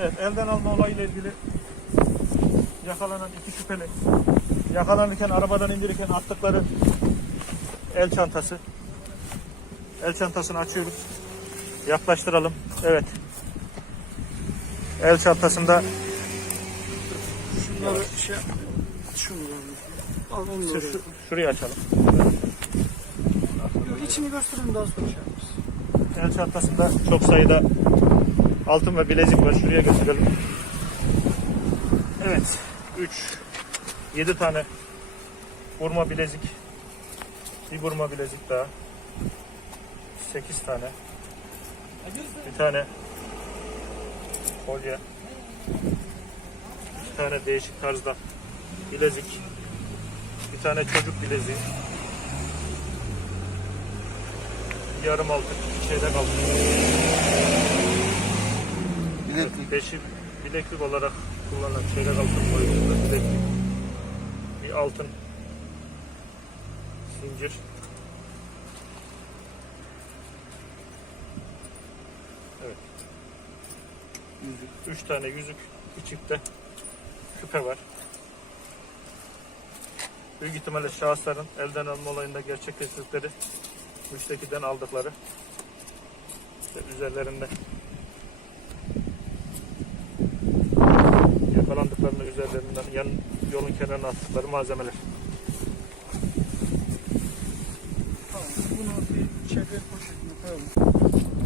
Evet, elden alma olayıyla ilgili yakalanan iki şüpheli yakalanırken arabadan indirirken attıkları el çantası. El çantasını açıyoruz. Yaklaştıralım. Evet. El çantasında Şunları şey şunları. Al şu, şurayı açalım. İçini gösterelim daha sonra şey. El çantasında çok sayıda altın ve bilezik var. Şuraya götürelim. Evet. 3 7 tane vurma bilezik. Bir vurma bilezik daha. 8 tane. Bir tane kolye. Bir tane değişik tarzda bilezik. Bir tane çocuk bileziği. Yarım altın şeyde kaldı. Beşi bileklik olarak kullanılan çeyrek altın boyutunda bileklik. Bir altın zincir. Evet. Yüzük. Üç tane yüzük. Bir küpe var. Büyük ihtimalle şahısların elden alma olayında gerçekleştirdikleri müştekiden aldıkları işte üzerlerinde yakalandıklarını üzerlerinden yan yolun kenarına attıkları malzemeler. Tamam. Bunu bir çevre poşetine koyalım.